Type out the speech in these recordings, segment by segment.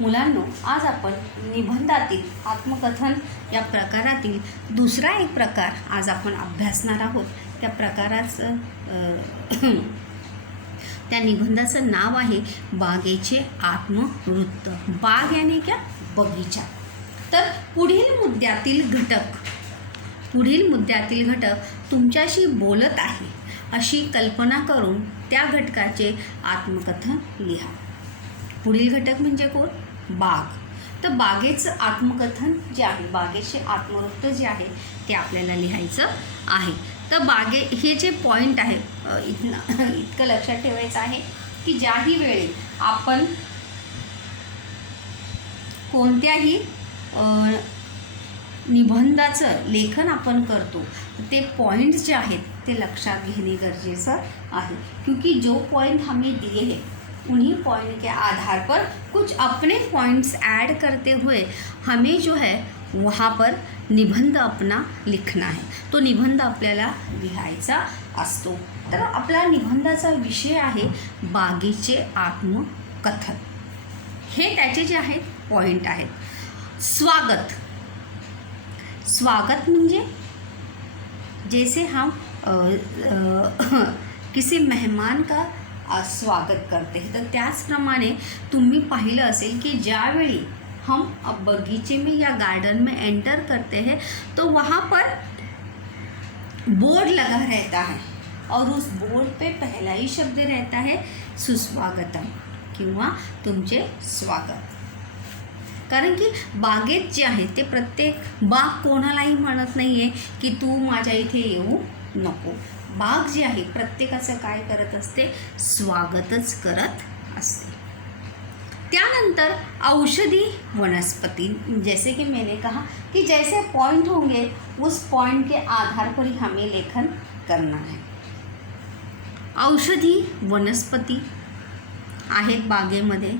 मुलांनो, आज आपण निबंधातील आत्मकथन या प्रकारातील दुसरा एक प्रकार आज आपण अभ्यासणार आहोत. त्या प्रकाराचं त्या निबंधाचं नाव आहे बागेचे आत्मवृत्त. बाग यानी क्या? बगीचा. तर पुढील मुद्द्यातील घटक तुमच्याशी बोलत आहे अशी कल्पना करून त्या घटकाचे आत्मकथन लिहा. पुढील घटक म्हणजे कोण? बाग. तर बागेचं आत्मकथन जे आहे, बागेचे आत्मवृत्त जे आहे ते आपल्याला लिहायचं आहे. तर हे जे पॉईंट आहे इतकं लक्षात ठेवायचं आहे की ज्याही वेळी आपण कोणत्याही निबंधाचं लेखन आपण करतो ते पॉइंट्स जे आहेत ते लक्षात घेणे गरजेचं आहे, क्योंकि जो पॉइंट हमें दिए हैं उन्हीं पॉइंट के आधार पर कुछ अपने पॉइंट्स ऐड करते हुए हमें जो है वहाँ पर निबंध अपना लिखना है. तो निबंध आपल्याला लिहायचा असतो. तर आपला निबंधाचा विषय आहे बागेचे आत्मकथन. हे त्याचे जे आहेत पॉइंट आहेत. स्वागत. स्वागत म्हणजे जैसे हम किसी मेहमान का स्वागत करते हैं, तर त्याचप्रमाणे तुम्ही पाहिलं असेल की ज्यावेळी हम बगीचे में या गार्डन में एंटर करते हैं तो वहाँ पर बोर्ड लगा रहता है और उस बोर्ड पे पहला ही शब्द रहता है सुस्वागतम किंवा तुमचे स्वागत. कारण की बागेत जे आहे ते प्रत्येक बाग कोणालाही म्हणत नाही आहे की तू माझ्या इथे येऊ नको. बाग जी आहे प्रत्येकाचं काय करत असते? स्वागतच करत असते. त्यानंतर औषधी वनस्पति, जैसे कि मैंने कहा कि जैसे पॉइंट होंगे उस पॉइंट के आधार पर ही हमें लेखन करना है. औषधी वनस्पती आहेत बागेमध्ये.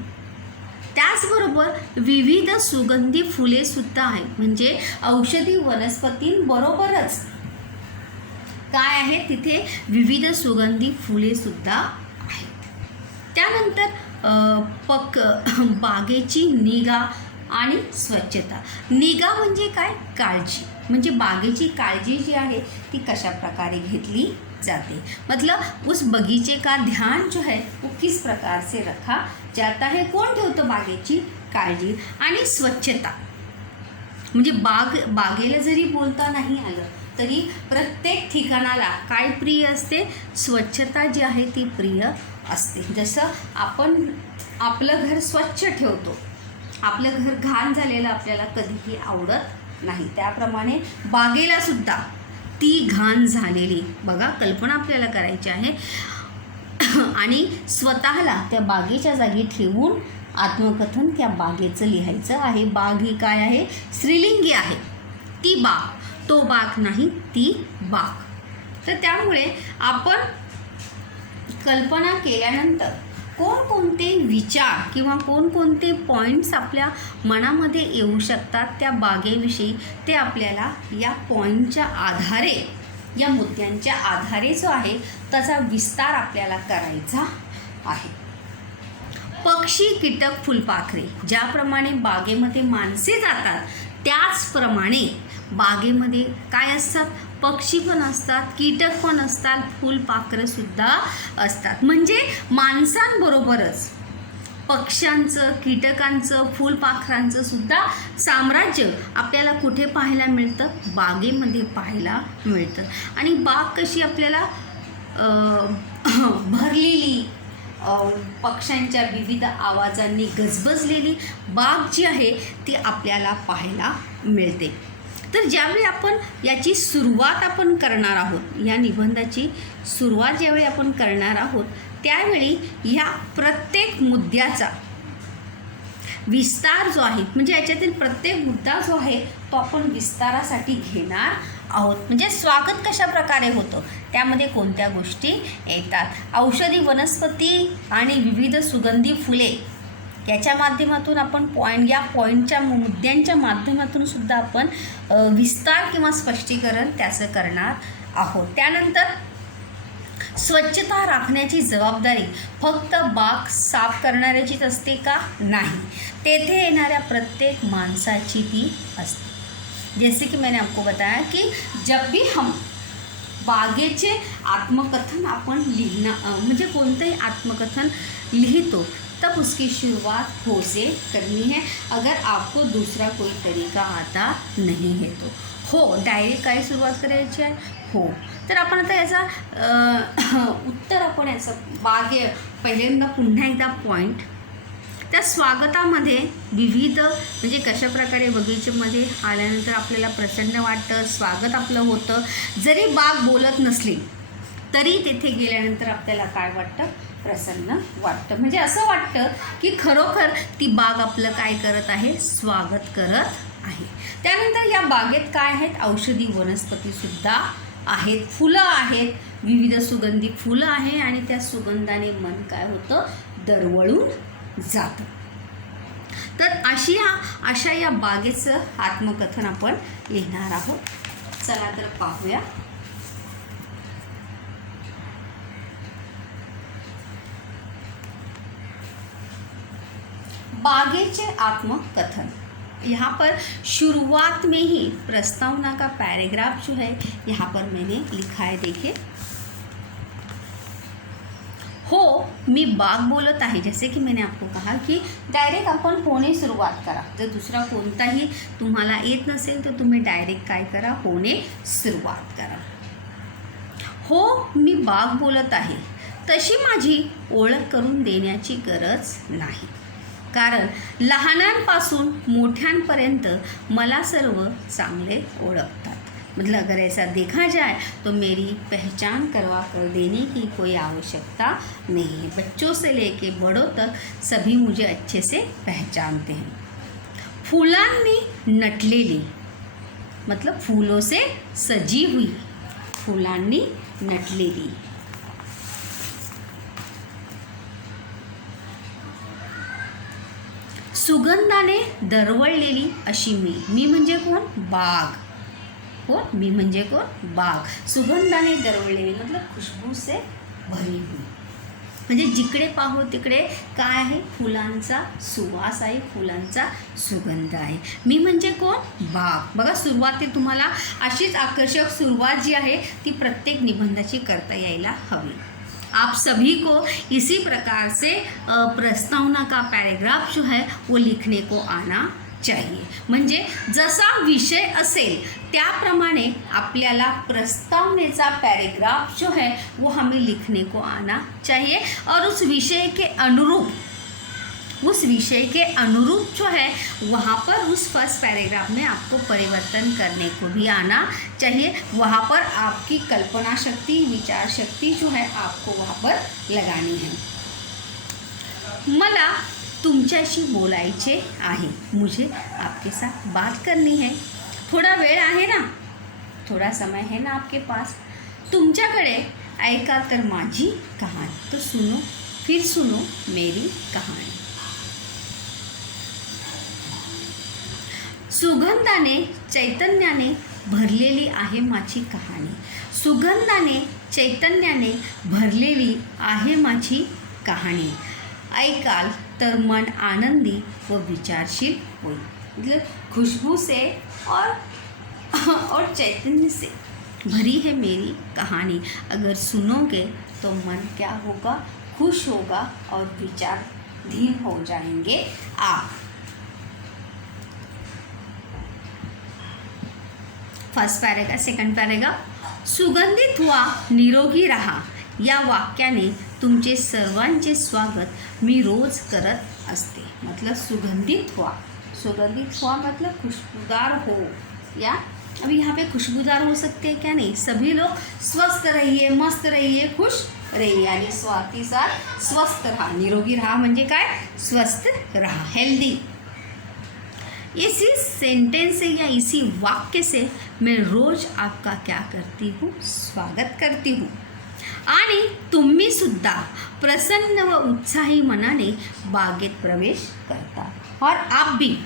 त्याचबरोबर विविध सुगंधी फुले सुद्धा आहेत. म्हणजे औषधी वनस्पतींबरोबरच काय आहे तिथे विविध सुगंधी फुले सुद्धा आहेत. त्यानंतर बागेची निगा आणि स्वच्छता. निगा म्हणजे काय? काळजी. म्हणजे बागेची काळजी जी आहे ती कशा प्रकारे घेतली जाते, मतलब उस बगीचे का ध्यान जो है वो किस प्रकार से रखा जाता है. कोण ठेवतो बागेची काळजी. आणि स्वच्छता म्हणजे बागेला जरी बोलता नाही आलं तरी प्रत्येक ठिकाणाला काय प्रिय असते? स्वच्छता जी आहे ती प्रिय असते. जसं आपण आपलं घर स्वच्छ ठेवतो, आपलं घर घाण झालेलं आपल्याला कधीही आवडत नाही, त्याप्रमाणे बागेला सुद्धा ती घाण झालेली बघा कल्पना आपल्याला करायची आहे आणि स्वतःला त्या बागेच्या जागी ठेवून आत्मकथन त्या बागेचं लिहायचं आहे. बाग ही काय आहे? स्त्रीलिंगी आहे. ती बाग, तो बाग नाही, ती बाग. तर त्यामुळे आपण कल्पना केल्यानंतर कोणकोणते विचार किंवा कोणकोणते पॉईंट्स आपल्या मनामध्ये येऊ शकतात त्या बागेविषयी ते आपल्याला या पॉईंटच्या आधारे, या मुद्द्यांच्या आधारे जो आहे त्याचा विस्तार आपल्याला करायचा आहे. पक्षी, कीटक, फुलपाखरे. ज्याप्रमाणे बागेमध्ये माणसे जातात त्याचप्रमाणे बागेमध्ये काय असतात? पक्षी पण असतात, कीटक पण असतात, फुलपाखरंसुद्धा असतात. म्हणजे माणसांबरोबरच पक्ष्यांचं, कीटकांचं, फुलपाखरांचं सुद्धा साम्राज्य आपल्याला कुठे पाहायला मिळतं? बागेमध्ये पाहायला मिळतं. आणि बाग कशी आपल्याला भरलेली, पक्ष्यांच्या विविध आवाजांनी गजबजलेली बाग जी आहे ती आपल्याला पाहायला मिळते. तर ज्यावेळी आपण याची सुरुवात आपण करणार आहोत, या निबंधाची सुरुवात ज्यावेळी आपण करणार आहोत त्यावेळी ह्या प्रत्येक मुद्द्याचा विस्तार जो आहे, म्हणजे याच्यातील प्रत्येक मुद्दा जो आहे तो आपण विस्तारासाठी घेणार आहोत. म्हणजे स्वागत कशा प्रकारे होतं, त्यामध्ये कोणत्या गोष्टी येतात, औषधी वनस्पती आणि विविध सुगंधी फुले याच्या माध्यमातून आपण या पॉईंटच्या मुद्द्यांच्या माध्यमातून सुद्धा आपण विस्तार किंवा स्पष्टीकरण त्याचं करणार आहोत. त्यानंतर स्वच्छता राखण्याची जबाबदारी फक्त बाग साफ करणाऱ्याचीच असते का? नाही, तेथे येणाऱ्या प्रत्येक माणसाची ती असते। जैसे कि मैंने आपको बताया कि जब भी हम बागेचे आत्मकथन आपण म्हणजे कोणतेही आत्मकथन लिहितो तब उसकी शुरुआत हो से करनी है, अगर आपको दूसरा कोई तरीका आता नहीं है तो। हो, डायरेक्ट काय सुरुवात करायची आहे? हो, तर आपण आता याचा उत्तर आपण याचं पहिल्यांदा पुन्हा एकदा पॉईंट त्या स्वागतामध्ये विविध म्हणजे कशाप्रकारे बगीचेमध्ये आल्यानंतर आपल्याला प्रसन्न वाटतं, स्वागत आपलं होतं। जरी बाग बोलत नसली तरी तेथे गेल्यानंतर आपल्याला काय वाटतं? प्रसन्न वाटतं। म्हणजे असं वाटतं की खरोखर ती बाग आपलं काय करत आहे? स्वागत करत आहे। त्यानंतर या बागेत काय आहेत? औषधी वनस्पतीसुद्धा आहेत, फुलं आहेत, विविध सुगंधी फुलं आहे आणि त्या सुगंधाने मन काय होतं? दरवळून जातं। तर अशा या बागेचं आत्मकथन आपण लिहिणार आहोत। चला तर पाहूया। बागेचे आत्मकथन। यहाँ पर शुरुआत में ही प्रस्तावना का पैराग्राफ जो है यहाँ पर मैंने लिखा है, देखिए। हो, मी बाग बोलत आहे। जैसे की मैंने आपको कहा कि डायरेक्ट आपण होणे सुरुवात करा। जर दुसरा कोणताही तुम्हाला येत नसेल तर तुम्ही डायरेक्ट काय करा? होणे सुरुवात करा। हो, मी बाग बोलत आहे, तशी माझी ओळख करून देण्याची गरज नाही, कारण लहानांपासून मोठ्यांपर्यंत मला सर्व चांगले ओळखतात। मतलब अगर ऐसा देखा जाए तो मेरी पहचान करवा कर देने की कोई आवश्यकता नहीं है। बच्चों से लेके बड़ों तक सभी मुझे अच्छे से पहचानते हैं। फूलांनी नटलेली मतलब फूलों से सजी हुई, फूलांनी नटलेली। सुगंधाने दरवळलेली अशी मी म्हणजे कोण? बाग। कोण? मी म्हणजे कोण? बाग। सुगंधाने दरवळलेली मतलब खुशबू से भरी हुई, म्हणजे जिकडे पाहो तिकडे काय आहे? फुलांचा सुवास आहे, फुलांचा सुगंध आहे। मी म्हणजे कोण? बाग। बघा, सुरुवात तुम्हाला अशीच आकर्षक सुरुवात जी आहे ती प्रत्येक निबंधाची करता यायला हवी। आप सभी को इसी प्रकार से प्रस्तावना का पैराग्राफ जो है वो लिखने को आना चाहिए। म्हणजे जसा विषय असेल त्याप्रमाणे आपल्याला प्रस्तावनेचा पैराग्राफ जो है वो हमें लिखने को आना चाहिए, और उस विषय के अनुरूप जो है वहाँ पर उस फर्स्ट पैराग्राफ में आपको परिवर्तन करने को भी आना चाहिए। वहाँ पर आपकी कल्पना शक्ति, विचार शक्ति जो है आपको वहाँ पर लगानी है। मला तुमच्याशी बोलायचे आहे, मुझे आपके साथ बात करनी है। थोड़ा वेळ आहे ना? थोड़ा समय है ना आपके पास? तुमच्याकडे ऐका तर माझी कहाणी, तो सुनो फिर सुनो मेरी कहाणी। सुगंधाने चैतन्याने भरलेली आहे माझी कहाणी, सुगंधाने चैतन्याने भरलेली आहे माझी कहाणी। ऐकाल तर मन आनंदी व विचारशील होईल। मतलब खुशबू से और चैतन्य से भरी है मेरी कहानी। अगर सुनोगे तो मन क्या होगा? खुश होगा और विचारधीन हो जाएंगे आप। First paragraph, second paragraph. सुगंधित हुआ निरोगी रहा या वाक्याने तुमचे सर्वांचे स्वागत मी रोज करत असते। मतलब सुगंधित हुआ मतलब खुशबूदार हो, या अभी यहाँ पे खुशबूदार हो सकते हैं क्या? नहीं। सभी लोग स्वस्थ रहिए, मस्त रहिए, खुश रहिए, यानी स्वाति साथ स्वस्थ रहा। निरोगी रहा म्हणजे काय? स्वस्थ रहा, हेल्दी। इसी सेंटेंस से या इसी वाक्य से मैं रोज आपका क्या करती हूँ? स्वागत करती हूँ। आणि तुम्ही सुद्धा प्रसन्न व उत्साही मनाने बागेत प्रवेश करता, और आप भी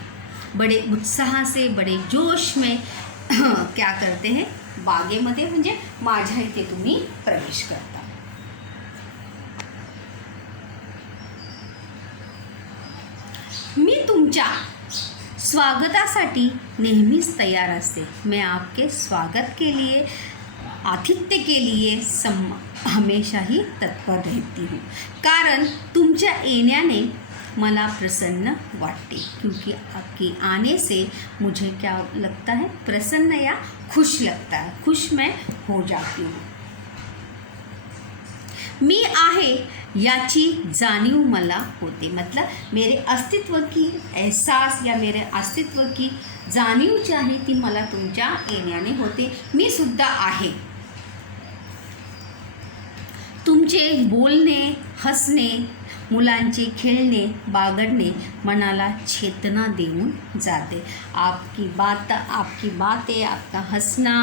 बड़े उत्साह से, बड़े जोश में क्या करते हैं? बागेमध्ये म्हणजे माझ्या इथे तुम्ही प्रवेश करता। तुमच्या स्वागतासाठी नेहमीच तैयार असते. मैं आपके स्वागत के लिए, आतिथ्य के लिए हमेशा ही तत्पर रहती हूँ. कारण तुमच्या येण्याने मला प्रसन्न वाटते. क्योंकि आपके आने से मुझे क्या लगता है, प्रसन्न या खुश लगता है. खुश मैं हो जाती हूँ. मी आहे याची जाणीव मला होते. मतलब मेरे अस्तित्व की एहसास या मेरे अस्तित्व की जाणीव जी आहे ती मला तुमच्या येण्याने होते. मी सुद्धा आहे. तुमचे बोलणे, हसणे, मुलांचे खेळणे, बागडणे मनाला चेतना देऊन जाते. आपकी बातें, आपका हंसना,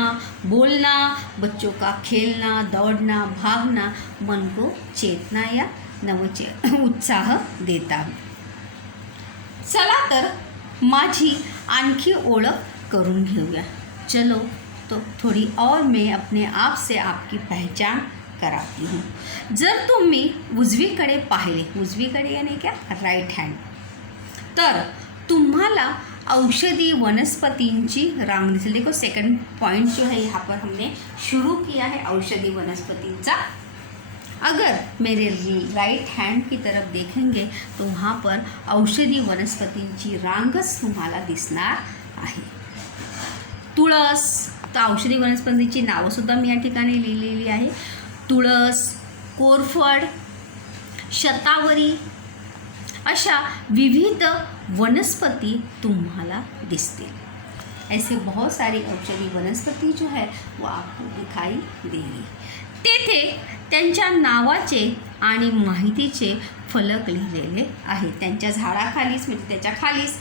बोलना, बच्चों का खेलना, दौड़ना, भागना मन को चेतना या उत्साह देता. चला तर माझी आणखी ओळख करून घेऊया. चलो तो थोड़ी और मैं अपने आप से आपकी पहचान कराती हूँ. जर तुम्ही उजवीकडे पाहिले, उजवीकडे यानी क्या, राइट हँड, तर तुम्हाला औषधी वनस्पतींची रांग दिसेल. देखो सेकंड पॉइंट जो है यहाँ पर हमने शुरू किया है औषधी वनस्पतींचा. अगर मेरे राइट हैंड की तरफ देखेंगे तो वहाँ पर औषधी वनस्पतींची रांगच तुम्हाला दिसणार आहे. तुळस, तर औषधी वनस्पतींची नावंसुद्धा मी या ठिकाणी लिहिलेली आहे. तुळस, कोरफड, शतावरी अशा विविध वनस्पति तुम्हाला दिसतील. ऐसे बहुत सारी औषधी वनस्पति जो है वो आपको दिखाई देगी. तेथे त्यांच्या नावाचे आणि माहितीचे फलक लिहिलेले आहेत. त्यांच्या झाडाखालीच म्हणजे त्याच्या खालीच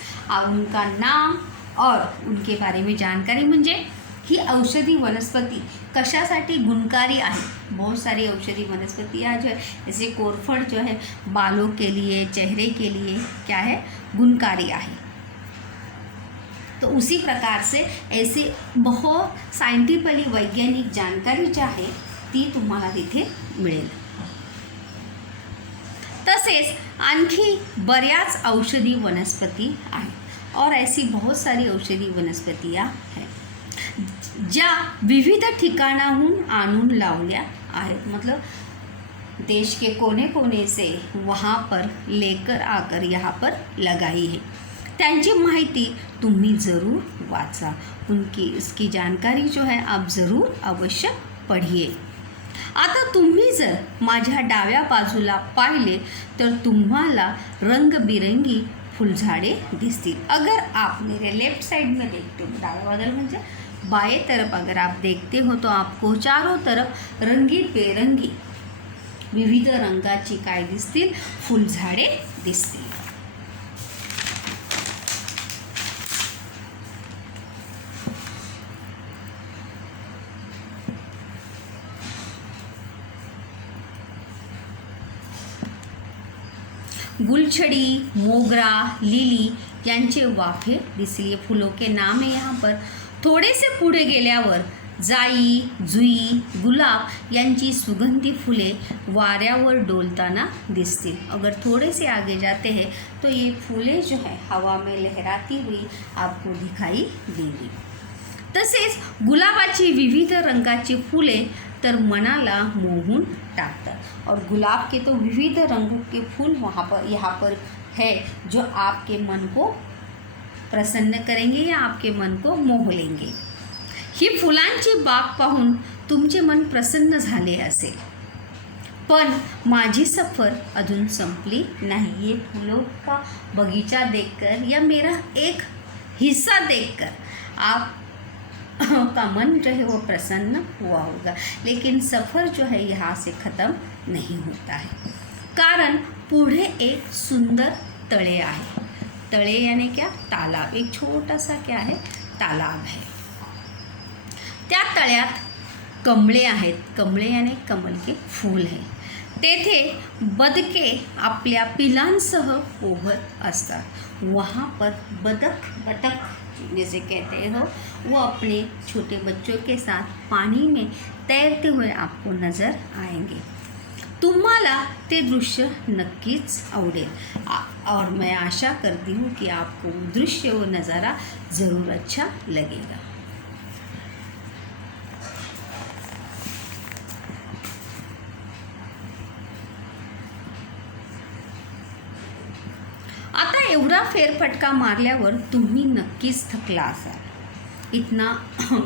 उनका नाम और उनके बारे में जानकारी. म्हणजे ही औषधी वनस्पति कशासाठी गुणकारी आहे. बहुत सारी औषधी वनस्पतियाँ जो है जैसे कोरफड जो है बालों के लिए, चेहरे के लिए क्या है, गुणकारी आहे. तो उसी प्रकार से ऐसे बहुत सायंटिफिकली वैज्ञानिक जानकारी जी आहे ती तुम्हाला तिथे मिळेल. तसेच आणखी बऱ्याच औषधी वनस्पति आहेत और ऐसी बहुत सारी औषधी वनस्पतियाँ हैं ज्या विविध ठिकाणाहून आणून लावल्या आहेत. मतलब देश के कोने कोने से वहाँ पर लेकर आकर यहाँ पर लगाई है. त्यांची माहिती तुम्ही ज़रूर वाचा. इसकी जानकारी जो है आप ज़रूर अवश्य पढ़िए. आता तुम्ही जर माझ्या डाव्या बाजूला पाहिले तर तुम्हाला रंगबिरंगी फुलझाड़े दिसतील. अगर आप मेरे लेफ्ट साइड में देखते हो, डाव्या बाजूला म्हणजे बाएं तरफ अगर आप देखते हो तो आपको चारों तरफ रंगी बेरंगी विविध रंगाची काय दिसतील, फुलझाडे दिसतील. गुलछड़ी, मोगरा, लिली यांचे वाफे दिसली. फूलों के नाम है यहाँ पर. थोड़े से पुढे गेल्यावर जाई, जुई, गुलाब यांची सुगंधी फुले वाऱ्यावर डोलताना दिसतील. अगर थोड़े से आगे जाते हैं तो ये फूलें जो है हवा में लहराती हुई आपको दिखाई देगी. तसेच गुलाबाची विविध रंगाची फुले तर मनाला मोहून टाकतात. और गुलाब के तो विविध रंगों के फूल यहाँ पर है जो आपके मन को प्रसन्न करेंगे या आपके मन को मोह लेंगे. ही फुलांची बाग पाहून तुमचे मन प्रसन्न झाले असेल. पण माझी सफ़र अजून संपली नहीं. ये फूलों का बगीचा देखकर या मेरा एक हिस्सा देखकर आप का मन जो है वो प्रसन्न हुआ होगा. लेकिन सफ़र जो है यहाँ से ख़त्म नहीं होता है. कारण पुढे एक सुंदर तळे आहे. तळे यानी क्या, तालाब. एक छोटा सा क्या है, तालाब है. त्या तळ्यात कमळे आहेत. कमळे यानी कमल के फूल है. तेथे बदके आपल्या पिलांसह पोहत असतात. वहाँ पर बतख जैसे कहते हो वो अपने छोटे बच्चों के साथ पानी में तैरते हुए आपको नज़र आएंगे. तुम्हाला ते दृश्य नक्कीच आवडेल और मैं आशा करती हूँ कि आपको वो दृश्य वो नज़ारा ज़रूर अच्छा लगेगा। आता एवढा फेरफटका मारल्यावर तुम्ही नक्कीच थकला असाल। इतना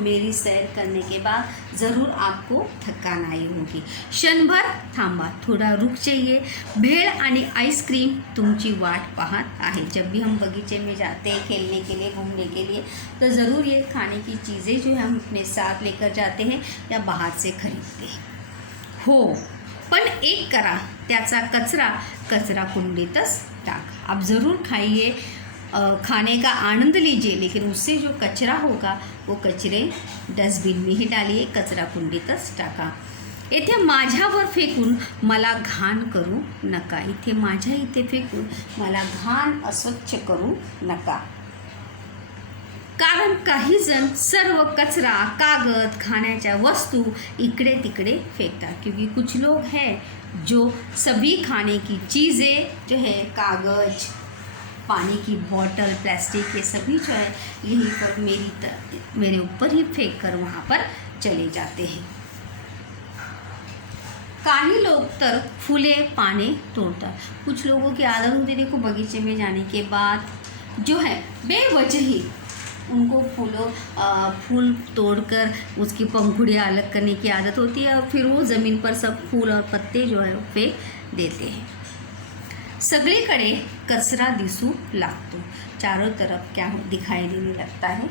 मेरी सैर करने के बाद ज़रूर आपको थकान आई होगी। क्षणभर थांबा, थोड़ा रुक जाइए। भेळ आणि आइसक्रीम तुमची वाट पाहत आहे। जब भी हम बगीचे में जाते हैं खेलने के लिए, घूमने के लिए, तो ज़रूर ये खाने की चीज़ें जो है हम अपने साथ लेकर जाते हैं या बाहर से खरीदते हैं। हो, पण एक करा, त्याचा कचरा कुंडीतच टाका। आप ज़रूर खाइए, खाने का आनंद लीजिए, लेकिन उससे जो कचरा होगा वो कचरे डस्टबिन में ही डालिए, कचरा कुंडीतच टाका। इथे माझ्यावर फेकून मला घाण करू नका। इथे माझ्या इथे फेकून मला घाण अस्वच्छ करू नका। कारण काही जण सर्व कचरा, कागद, खाण्याच्या वस्तू इकडे तिकडे फेंकतात, क्योंकि कुछ लोग हैं जो सभी खाने की चीज़ें जो है, कागज, पानी की बोतल, प्लास्टिक, ये सभी जो है यहीं पर मेरे ऊपर ही फेंक कर वहाँ पर चले जाते हैं। काही लोग तर फूले पाने तोड़ता। कुछ लोगों की आदत होती है, देखो बगीचे में जाने के बाद जो है बेवजह ही उनको फूल तोड़कर उसकी पंखुड़ियाँ अलग करने की आदत होती है और फिर वो ज़मीन पर सब फूल और पत्ते जो है फेंक देते हैं। सगळीकडे कचरा दिसू लागतो, चारों तरफ क्या दिखाई देने लगता है,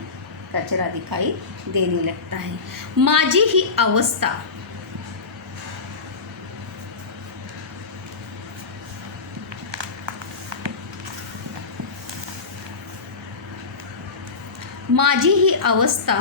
कचरा दिखाई देने लगता है। माझी ही अवस्था माझी ही अवस्था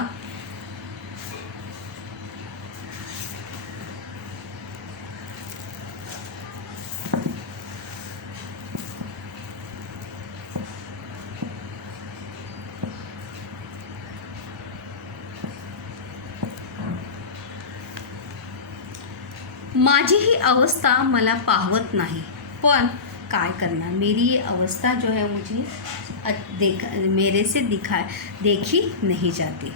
माझी ही अवस्था मला पाहवत नाही, पण काय करना, मेरी ये अवस्था जो है मुझे मेरे से देखी नहीं जाती,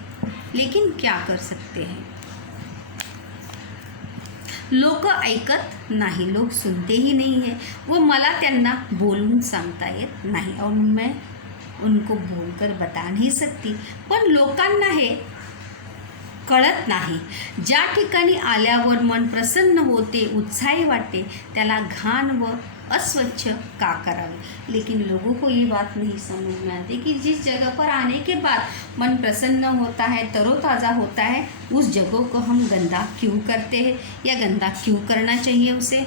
लेकिन क्या कर सकते हैं। लोक ऐकत नाही, लोग सुनते ही नहीं है, वो मला त्यांना बोलून सांगता येत नाही और मैं उनको बोलकर बता नहीं सकती, पण लोकांना हे कळत नाही। ज्या ठिकाणी आल्यावर मन प्रसन्न होते, उत्साही वाटते, त्याला घाण व अस्वच्छ का करावे। लेकिन लोगों को ये बात नहीं समझ में आती कि जिस जगह पर आने के बाद मन प्रसन्न होता है, तरोताज़ा होता है, उस जगह को हम गंदा क्यों करते हैं या गंदा क्यों करना चाहिए उसे।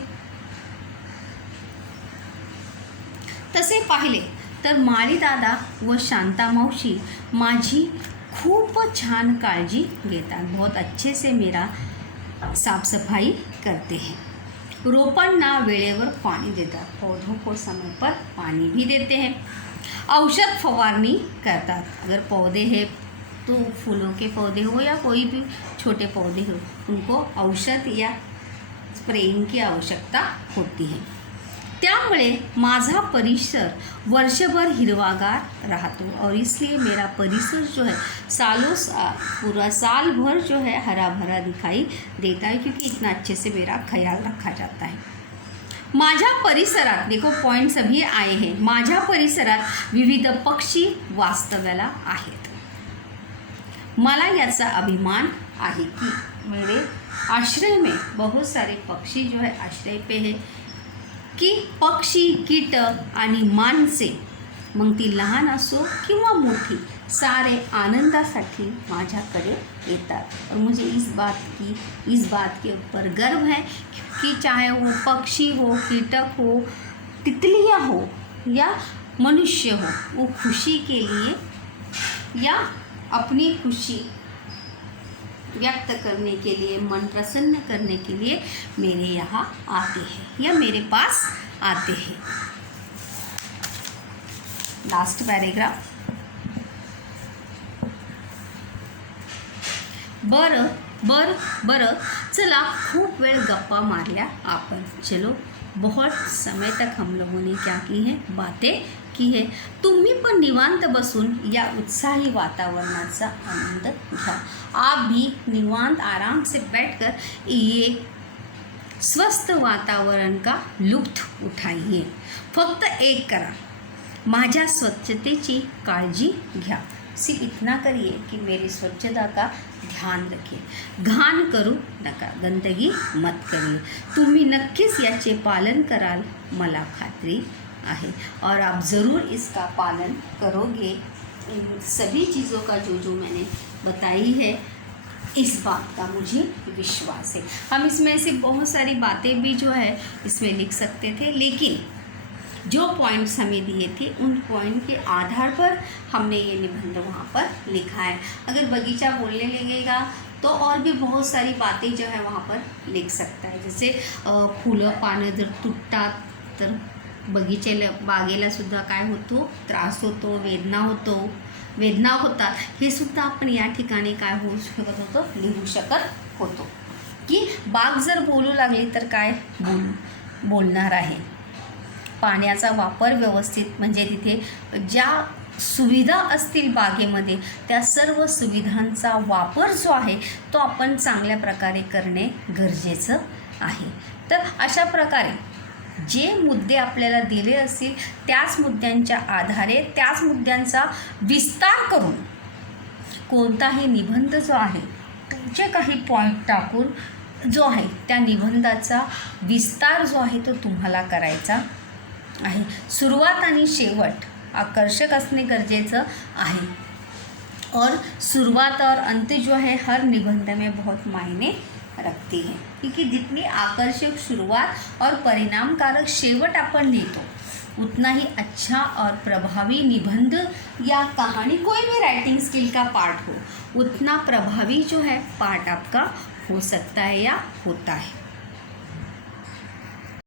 तसे पाहिले तर माळीदादा व शांता मावशी माझी खूप छान काळजी घेतात, बहुत अच्छे से मेरा साफ सफाई करते हैं। रोपांना वेळेवर पानी देतात, पौधों को समय पर पानी भी देते हैं। औषध फवारणी करतात, अगर पौधे हैं तो फूलों के पौधे हो या कोई भी छोटे पौधे हो, उनको औषध या स्प्रेइंग की आवश्यकता होती है। त्यामुळे माझा परिसर वर्षभर हिरवागार रहता और इसलिए मेरा परिसर जो है पूरा साल भर जो है हरा भरा दिखाई देता है, क्योंकि इतना अच्छे से मेरा ख्याल रखा जाता है। माझ्या परिसरात, देखो पॉइंट सभी आए हैं, माझ्या परिसरात विविध पक्षी वास्तव्याला आहेत। मला याचा अभिमान आहे कि मेरे आश्रय में बहुत सारे पक्षी जो है आश्रय पे है, की पक्षी, कीटक आणि माणसे, मग ती लहान असो किंवा मोठी, सारे आनंदासाठी माझ्याकडे येतात। और मुझे इस बात के ऊपर गर्व है कि चाहे वो पक्षी हो, कीटक हो, तितलियाँ हो या मनुष्य हो, वो खुशी के लिए या अपनी खुशी व्यक्त करने के लिए, मन प्रसन्न करने के लिए मेरे यहाँ आते हैं या मेरे पास आते हैं। Last paragraph. बरं, बरं चला, खूप वेळ गप्पा मारल्या आपण, चलो बहुत समय तक हम लोगों ने क्या की है, बातें की है। तुम्ही पण निवांत बसून या उत्साही वातावरणाचा आनंद घ्या। आप भी निवांत आराम से बैठकर ये स्वस्थ वातावरण का लुत्फ उठाइए। फक्त एक करा, माझ्या स्वच्छतेची काळजी घ्या। सिर्फ इतना करिए कि मेरी स्वच्छता का ध्यान रखिए, घाण करू नका, गंदगी मत करिए। तुम्ही नक्कीच याचे पालन कराल, मला खात्री आहे, और आप ज़रूर इसका पालन करोगे। इन सभी चीज़ों का जो मैंने बताई है, इस बात का मुझे विश्वास है। हम इसमें से बहुत सारी बातें भी जो है इसमें लिख सकते थे, लेकिन जो पॉइंट्स हमें दिए थे उन पॉइंट के आधार पर हमने ये निबंध वहाँ पर लिखा है। अगर बगीचा बोलने लगेगा तो और भी बहुत सारी बातें जो है वहाँ पर लिख सकता है, जसे फुलं पानं जर तुटतात तर बागेला सुद्धा काय होतो, त्रास होतो, वेदना होतात, हे सुद्धा आपण या ठिकाणी काय होऊ शकत होतो, लिहू शकत होतो। की बाग जर बोलू लागली तर काय बोलणार आहे, पाण्याचा वापर व्यवस्थित, म्हणजे तिथे ज्या सुविधा असतील बागेमध्ये त्या सर्व सुविधांचा वापर जो आहे तो आपण चांगल्या प्रकारे करणे गरजेचं आहे। तर अशा प्रकारे जे मुद्दे आपल्याला दिले असतील त्याच मुद्द्यांच्या आधारे, त्याच मुद्द्यांचा विस्तार करून कोणताही निबंध जो आहे तुमचे काही पॉईंट टाकून जो आहे त्या निबंधाचा विस्तार जो आहे तो तुम्हाला करायचा आहे। सुरुवात आणि शेवट आकर्षक असणे गरजेचं आहे, और शुरुआत और अंत जो है हर निबंध में बहुत मायने रखती है, क्योंकि जितनी आकर्षक शुरुआत और परिणामकारक शेवट अपन लिखो उतना ही अच्छा और प्रभावी निबंध या कहानी, कोई भी राइटिंग स्किल का पार्ट हो, उतना प्रभावी जो है पार्ट आपका हो सकता है या होता है।